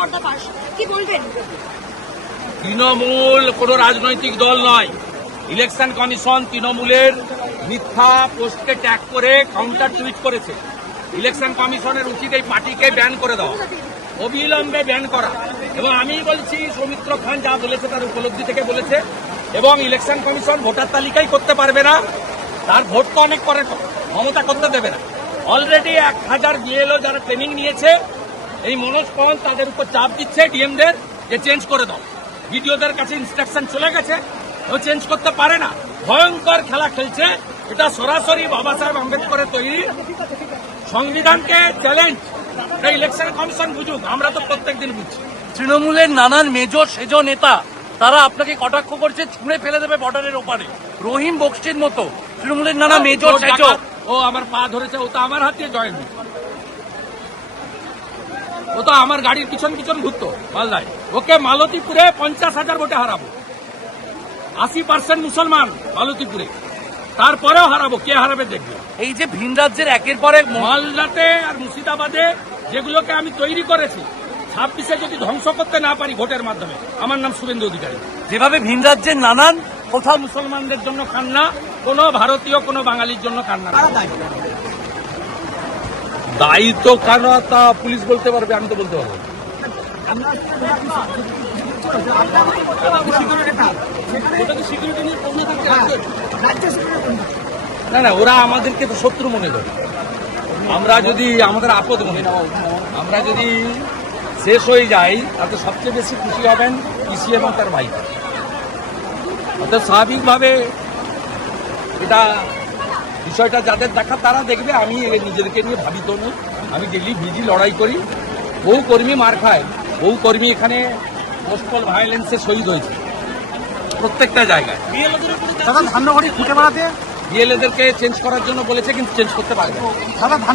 For the কি বলবেন? তৃণমূল কোনো রাজনৈতিক দল নয়। ইলেকশন কমিশন তৃণমূলের মিথ্যা পোস্টকে ট্যাগ করে কাউন্টার টুইট করেছে। ইলেকশন কমিশনের উচিত এই পার্টিকে ব্যান করে দেওয়া। অবিলম্বে ব্যান করা। এবং আমি বলছি, সৌমিত্র খান যা বলেছে তার উপলব্ধি থেকে বলেছে। এবং ইলেকশন কমিশন ভোটার তালিকাই করতে পারবে না। তার ভোট তো অনেক পরে। মমতা করতে দেবে না। অলরেডি এক হাজার বিএলও যারা ট্রেনিং নিয়েছে এই মনোজ পল তাদের উপর চাপ দিচ্ছে ডিএমদের যে চেঞ্জ করে দাও। ভিডিওদের কাছে ইনস্ট্রাকশন চলে গেছে ও চেঞ্জ করতে পারে না। ভয়ঙ্কর খেলা খেলছে। এটা সরাসরি বাবা সাহেব আম্বেদকরের তৈরি। সংবিধানকে চ্যালেঞ্জ এটা ইলেকশন কমিশন বুঝুক আমরা তো প্রত্যেকদিন বুঝছি। তৃণমূলের নানান মেজর সেজ নেতা তারা আপনাকে কটাক্ষ করছে ছুঁড়ে ফেলে দেবে বর্ডারের ওপারে। রহিম বক্সির মতো তৃণমূলের নানা মেজর সেজ। ও আমার পা ধরেছে ও তো আমার হাতে জয়েন ও তো আমার গাড়ির পিছন পিছন ঘুরতো মালদায়। ওকে মালতীপুরে পঞ্চাশ হাজার ভোটে হারাবো। আশি পার্সেন্ট মুসলমান মালতীপুরে। তারপরেও হারাবো কে হারাবে দেখবে। এই যে ভিন রাজ্যের একের পর এক মালদাতে আর মুর্শিদাবাদে যেগুলোকে আমি তৈরি করেছি ছাব্বিশে যদি ধ্বংস করতে না পারি ভোটের মাধ্যমে আমার নাম শুভেন্দু অধিকারী। যেভাবে ভিন রাজ্যের নানান কোথাও মুসলমানদের জন্য কান্না কোনো ভারতীয় কোনো বাঙালির জন্য কান্না দায়িত্ব কেন তা পুলিশ বলতে পারবে আমি তো বলতে পারব না। না ওরা আমাদেরকে তো শত্রু মনে করে আমরা যদি আমাদের আপদ মনে করি, আমরা যদি শেষ হয়ে যাই তাতে সবচেয়ে বেশি খুশি হবেন কৃষি এবং তার ভাই অর্থাৎ স্বাভাবিকভাবে এটা বিষয়টা যাদের দেখা তারা দেখবে আমি নিজেদেরকে নিয়ে ভাবিত নই। আমি ডেলি বিজি লড়াই করি। বহু কর্মী মার খায়। বহু কর্মী এখানে পোস্টাল ভায়োলেন্সে শহীদ হয়েছে। প্রত্যেকটা জায়গায়। দাদা ধান্যবাড়ি খুঁটে বেড়াতে? বিএলএদেরকে চেঞ্জ করার জন্য বলেছে কিন্তু চেঞ্জ করতে পারবে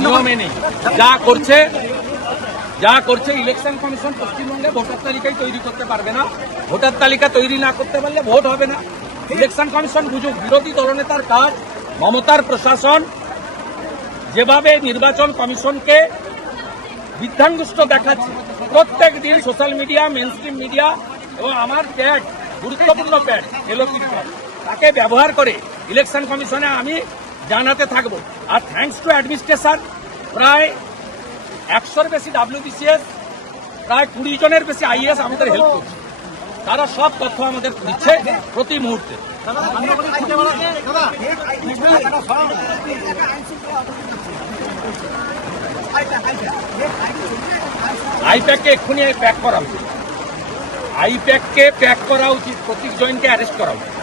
নিয়মে নেই। যা করছে যা করছে ইলেকশন কমিশন পশ্চিমবঙ্গে ভোটার তালিকাই তৈরি করতে পারবে না। ভোটার তালিকা তৈরি না করতে পারলে ভোট হবে না। ইলেকশন কমিশন বুঝুক বিরোধী দলনেতার কাজ মমতার প্রশাসন যেভাবে নির্বাচন কমিশনকে বিধ্যাঙ্গুষ্ট দেখাচ্ছে। প্রত্যেক দিন social media mainstream media এবং আমার প্যাড, গুরুত্বপূর্ণ প্যাড এলোকির প্যাড তাকে ব্যবহার করে ইলেকশন কমিশনে আমি জানাতে থাকব। আর থ্যাঙ্কস টু অ্যাডমিনিস্ট্রেশন প্রায় একশোর বেশি ডাব্লিউবিসিএস প্রায় কুড়ি জনের বেশি আইএস আমাদের হেল্প করছে। তারা সব তথ্য আমাদের দিচ্ছে প্রতি মুহূর্তে। আইপ্যাককে এক্ষুনি প্যাক করা উচিত। আইপ্যাককে প্যাক করা উচিত প্রতীক জৈনকে অ্যারেস্ট করা উচিত।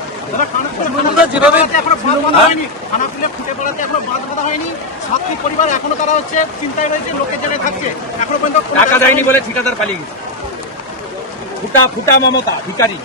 যেভাবে পরিবার এখনও তারা হচ্ছে চিন্তায় রয়েছে লোকের জেলে থাকছে। এখনও পর্যন্ত টাকা ব্যবস্থা দেয়নি বলে ঠিকাদার পালিয়ে গেছে। ખોટા ખોટા મમતા ભિકારી